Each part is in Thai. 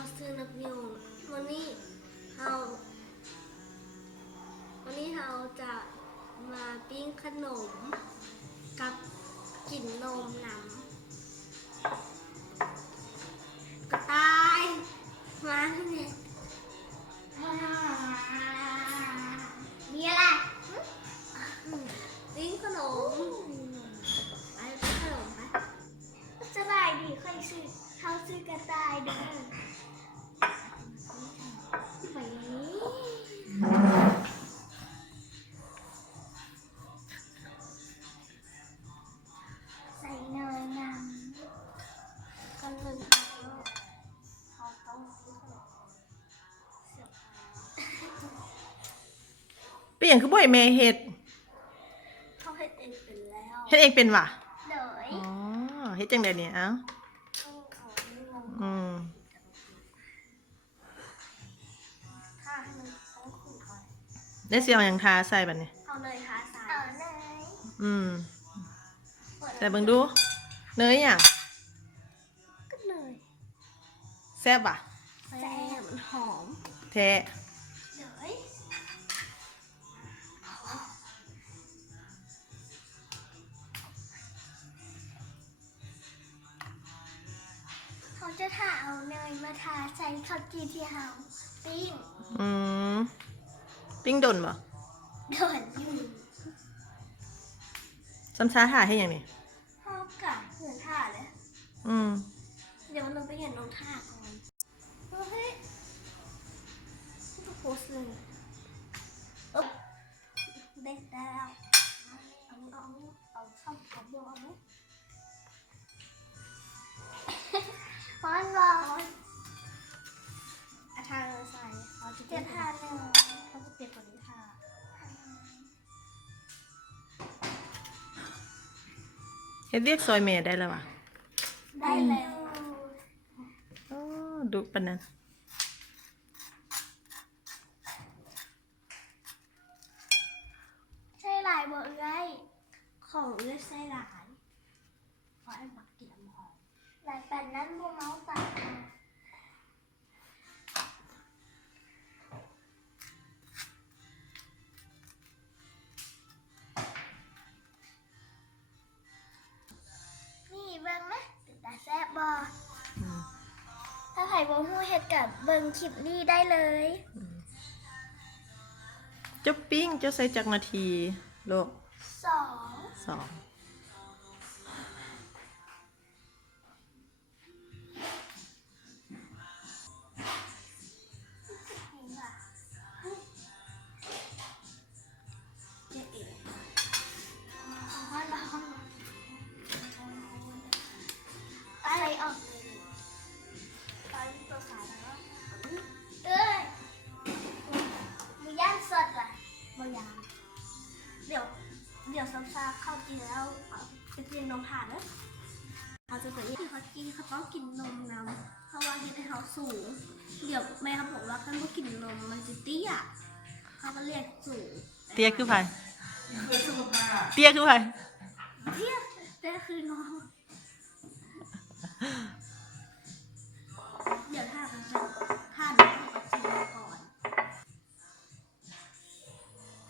เราซื้อนักยูวันนี้เราจะมาปิ้งขนมกับกินนมน้ำกระต่ายมาที่นี่มีอะไรปิ้งขนมไปปิ้งขนมไปสบายดีค่อยซื้อเขาซื้อกระต่ายเด้อไปใส่เนยนำกันเลยเขาต้องซื้อขนมเป็นอย่างคือบ่อยแม่เฮ็ดเขาเฮ็ดเองเป็นแล้ว เฮ็ดเองเป็นว่ะเลย อ๋อเฮ็ดจังได๋เนี่ยเอ้าอืมถ้าให้มันต้องขุ่นก่อน ได้สิเอาหยังทาใส่บัดนี้เอาเนยทาใส่เอาเนยแต่เบิ่งดูเนยหยังก็เนยแซ่บว่ะแซ่บมันหอมแท้เลยเขาจะทาเอาเนยมาทาใส่ข้าวจีที่เฮาปิ้งปิ้งดนบ่ โดนอยู่ ซ้ำช้าถ่าให้หยังนี่เฮากะเหมือนทาเลยเดี๋ยวเราไปเห็นน้องทาก่อนเฮ้ยต้องโพสเลยได้แล้วเอาช่องของบัวเอาไหมร้อนทาเลยใส่เขาจะเปลี่ยนทาเลยเขาจะเปลี่ยนคนนี้ทาเฮ็ดเรียกซอยแม่ได้แล้วว่ะได้แล้ว อ๋อดุปานนั้นใช่หลายบ่เอ้ยของเอ้ยใช่หลายเพราะไอ้บักกินน้ำหอมหลายปันนั้นบัวเมาส์ตัดนี่เบิ่งไหมเป็นตาแซ่บบ่ถ้าไผ่บ่ฮู้เฮ็ดกับเบิ่งคลิปนี้ได้เลยเจ้าปิ้งเจ้าใส่จักนาทีลูก2 2อะไรออกตอนตัวสายแล้วเอ้ยมีย่างสดว่ะบางอย่างเดี๋ยวซ้ำๆเข้ากินแล้วไปกินนมผ่านนะเขาจะเป็นที่เขากินเขาต้องกินนมน้ำเพราะว่าที่เขาสูงเดี๋ยวแม่เขาบอกว่าถ้าไม่กินนมมันจะเตี้ยเขาก็เรียกสูง เตี้ยคือไผเตี้ยคือไผเตี้ยแต่คือน้องเดี๋ยวถ้ามันจะถ้าน้องกับกินก่อน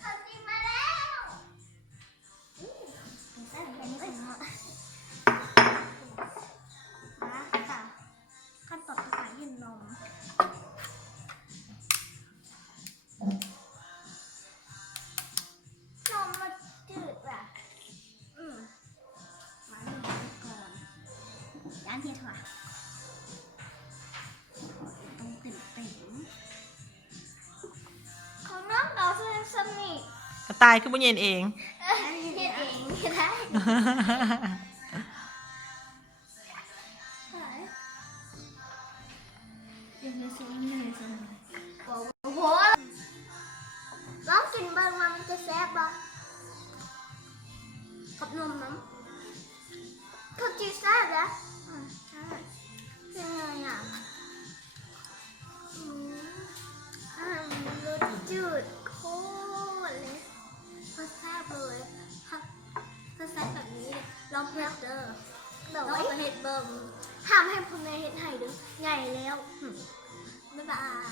ทำกินมาแล้วแซ่บแบบนี้เลยเนาะมาค่ะขั้นตอนต่อไปยืนนมมันจืดว่ะมาหนึ่งก่อนย่างเทียถวายต้องเต็มของน้องเราคือสมิกกระต่ายคือบ่เย็นเอง เฮ็ดเองก็ได้เดี๋ยวซื้อเลยสิโอ้โหลองกินเบิ่งว่ามันจะแซ่บบ่กับนมน้ำเขาจีแซ่บนะใช่เป็นไงอ่ะรสจืดโคตรเลยเขาแซ่บเลยถ้าแซ่บแบบนี้ลองเลือกเด้อลองไปเฮ็ดเบิ่ง ทำให้พ่อแม่เห็นให้เด้อใหญ่แล้วบ๊ายบาย